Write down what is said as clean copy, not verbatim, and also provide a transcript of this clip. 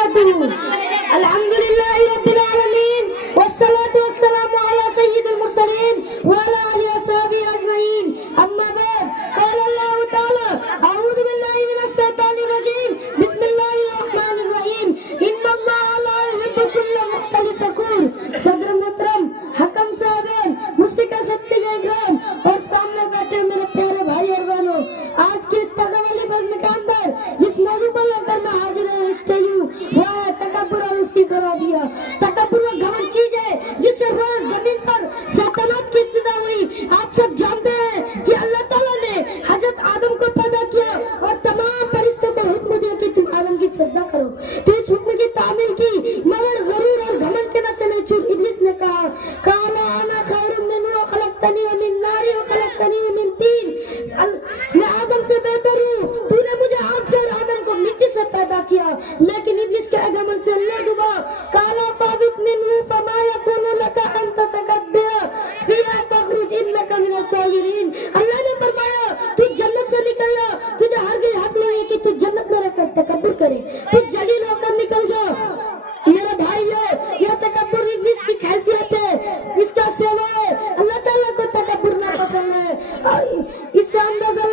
وبركاته. الحمد لله رب العالمين والصلاة والسلام على سيد المرسلين وعلى آله وصحبه أجمعين. أما بعد قال الله تعالى أعوذ بالله من الشيطان الرجيم بسم الله الرحمن الرحيم إن الله لا يحب كل مختال فخور. صدر محترم حکم صاحبین مشفقہ شکتی کے اکرام اور سامنے بیٹھے میرے پیارے بھائی اور بہنوں، آج کی اس تقابلی بزم کے اندر جس موضوع کو لے کر میں حاضر ہوں وہ ہے تکبر اور اس کی خرابیاں. تکبر وہ گھمنڈ چیز ہے جس سے روز زمین پر سلطنت کی ابتدا ہوئی. آپ سب جانتے ہیں کہ اللہ تعالیٰ نے حضرت آدم کو پیدا کیا اور تمام فرشتوں کو حکم دیا کہ تم آدم کی سجدہ کرو. تو اس حکم کی تعمیل کی مگر غرور اور گھمنڈ کے نشے میں چور ابلیس نے کہا قال انا خیر منہ خلقتنی من نار وخلقتنی من طین. میں آدم سے بہتر ہوں، تو نے مجھے آگ سے اور آدم کو مٹی سے پیدا کیا. لیکن ابلیس کے گھمنڈ سے اللہ ڈوبا. قال فاهبط منه فما يكون لك ان تتكبر فيها فاخرج انك من الصاغرين. اللہ نے فرمایا تو جنت سے نکل جا، تجھے ہرگز حق نہیں ہے کہ تو جنت میں رہ کر تکبر کرے. تو جلیل ہو کر نکل جا. میرے بھائیو، یہ تکبر ابلیس کی خاصیت ہے، اس کا سیوا ہے. اللہ تعالیٰ کو تکبر نہ پسند ہے. اس سے اندازہ